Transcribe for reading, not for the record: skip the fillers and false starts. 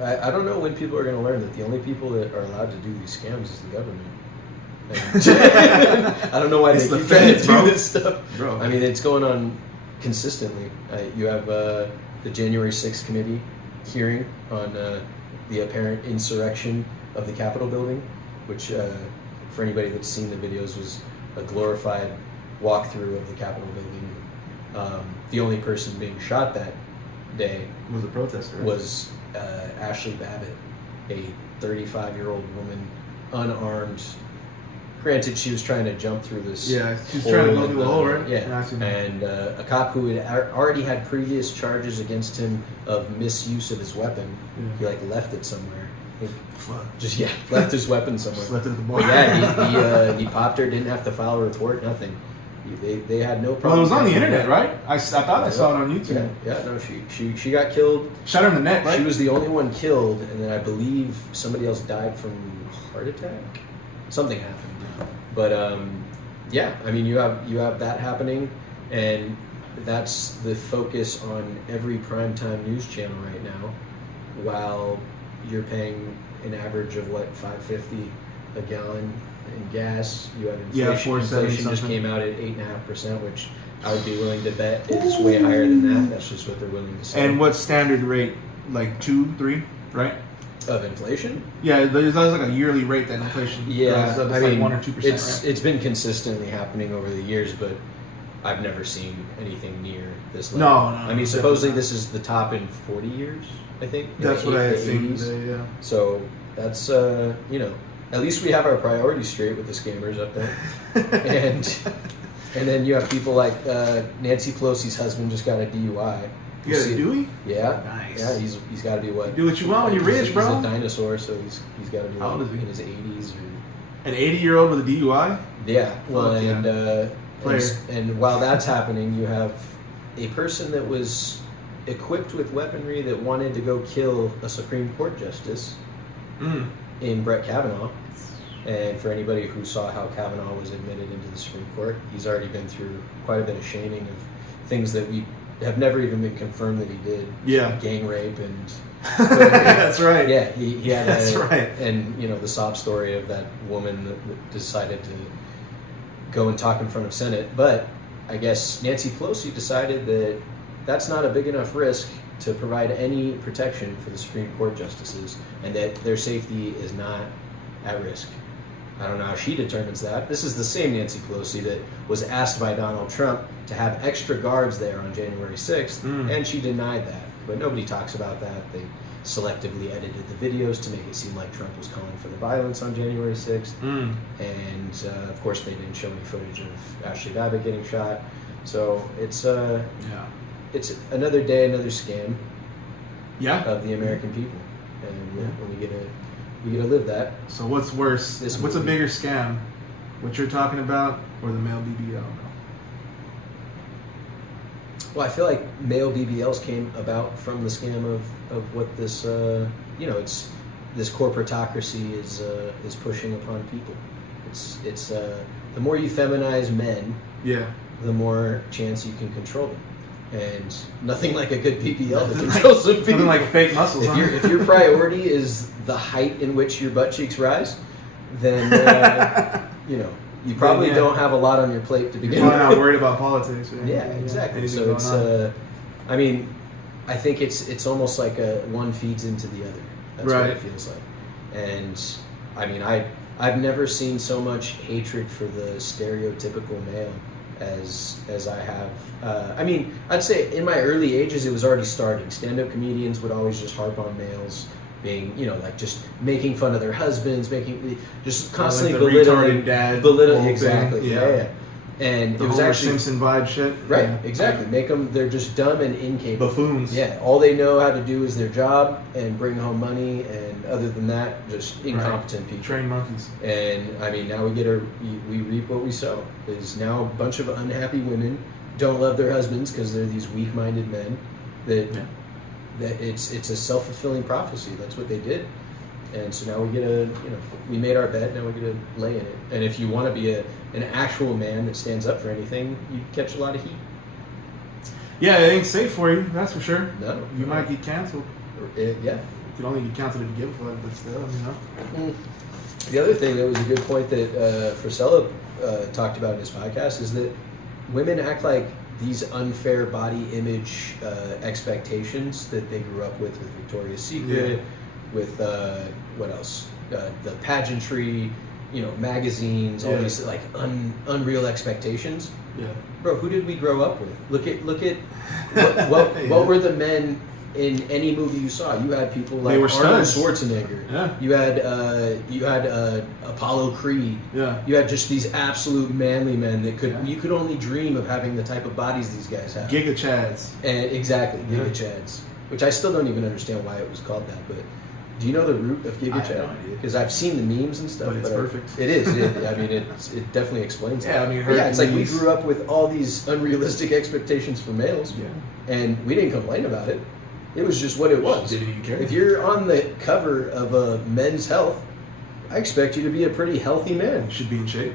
I don't know when people are going to learn that the only people that are allowed to do these scams is the government. And I don't know why they keep trying to do this stuff. Bro. I mean, it's going on consistently. You have the January 6th committee hearing on the apparent insurrection of the Capitol building, which, for anybody that's seen the videos, was a glorified walkthrough of the Capitol building. The only person being shot that day was a protester, right? Was Ashley Babbitt, a 35-year-old woman, unarmed. Granted, she was trying to jump through this. Yeah, she was trying to go through the hole, right? Yeah, and a cop who had already had previous charges against him of misuse of his weapon. Yeah. He left it somewhere. Left his weapon somewhere. Just left it at the bar. Yeah, he popped her. Didn't have to file a report. Nothing. They had no problem. Well, it was on the internet, right? I thought I saw it on YouTube. Yeah. No, she got killed. Shot her in the neck, right? She was the only one killed, and then I believe somebody else died from heart attack. Something happened. But yeah, I mean, you have that happening, and that's the focus on every primetime news channel right now, while you're paying an average of $5.50 a gallon in gas. You have inflation. Inflation just came out at 8.5%, which I would be willing to bet is way higher than that. That's just what they're willing to say. And what's standard rate? 2, 3, right? Of inflation? Yeah, there's like a yearly rate that inflation goes up. I mean, 1 or 2%. It's been consistently happening over the years, but I've never seen anything near this level. No. I mean, supposedly this is the top in 40 years, I think. That's what I had seen today, yeah. So that's, at least we have our priorities straight with the scammers up there. And then you have people like Nancy Pelosi's husband just got a DUI. You got a DUI? Yeah. Nice. Yeah, he's got to be what? Do what you want when you're rich, bro. He's a dinosaur, so he's got to be How old is he? In his 80s. An 80-year-old with a DUI? Yeah. Well, and while that's happening, you have a person that was equipped with weaponry that wanted to go kill a Supreme Court justice in Brett Kavanaugh. And for anybody who saw how Kavanaugh was admitted into the Supreme Court, he's already been through quite a bit of shaming of things that we have never even been confirmed that he did. Yeah. Gang rape and... That's right. Yeah, he had That's right. And, the sob story of that woman that decided to go and talk in front of Senate. But I guess Nancy Pelosi decided that that's not a big enough risk to provide any protection for the Supreme Court justices, and that their safety is not at risk. I don't know how she determines that. This is the same Nancy Pelosi that was asked by Donald Trump to have extra guards there on January 6th, and she denied that. But nobody talks about that. They selectively edited the videos to make it seem like Trump was calling for the violence on January 6th. And, of course, they didn't show any footage of Ashley Babbitt getting shot. So it's another day, another scam of the American people. And we get to live that. So what's worse? What's a bigger scam? What you're talking about, or the male BBL? Well, I feel like male BBLs came about from the scam of what this it's this corporatocracy is pushing upon people. It's the more you feminize men, the more chance you can control them. And nothing like a good BBL to control some people. Nothing like fake muscles. If your priority is the height in which your butt cheeks rise, then you probably don't have a lot on your plate to begin with. You're not worried about politics. Yeah, exactly. So it's I mean, I think it's almost like one feeds into the other. That's what it feels like. And I mean, I've never seen so much hatred for the stereotypical male as I have. I mean, I'd say in my early ages it was already starting. Stand-up comedians would always just harp on males being, just making fun of their husbands, just constantly belittling dad, exactly. Yeah. And the it was Homer actually Simpson vibe shit. Right, exactly. Make them, they're just dumb and incapable. Buffoons. Yeah, all they know how to do is their job and bring home money, and other than that, just incompetent people. Trained monkeys. And I mean, now we reap what we sow. There's now a bunch of unhappy women don't love their husbands because they're these weak-minded men that it's a self-fulfilling prophecy. That's what they did. And so now we get we made our bed, now we get to lay in it. And if you want to be an actual man that stands up for anything, you catch a lot of heat. Yeah, it ain't safe for you, that's for sure. No. You might get canceled. Yeah. could only be counted if you give a fuck, but still, you know. The other thing that was a good point that Frisella talked about in his podcast is that women act like these unfair body image expectations that they grew up with Victoria's Secret, with what else? The pageantry, you know, magazines, all these like unreal expectations. Yeah. Bro, who did we grow up with? Look at what were the men in any movie you saw? You had people like Arnold Schwarzenegger. Yeah. You had Apollo Creed. Yeah. You had just these absolute manly men that you could only dream of having the type of bodies these guys have. Giga Chads. And exactly, Giga Chads. Which I still don't even understand why it was called that, but do you know the root of Giga Chad? Because I've seen the memes and stuff. But it's perfect. It is. I mean, it definitely explains it. Yeah, I mean, it's like we grew up with all these unrealistic expectations for males, and we didn't complain about it. It was just what it was. Didn't even care. If you're on the cover of a Men's Health, I expect you to be a pretty healthy man. You should be in shape.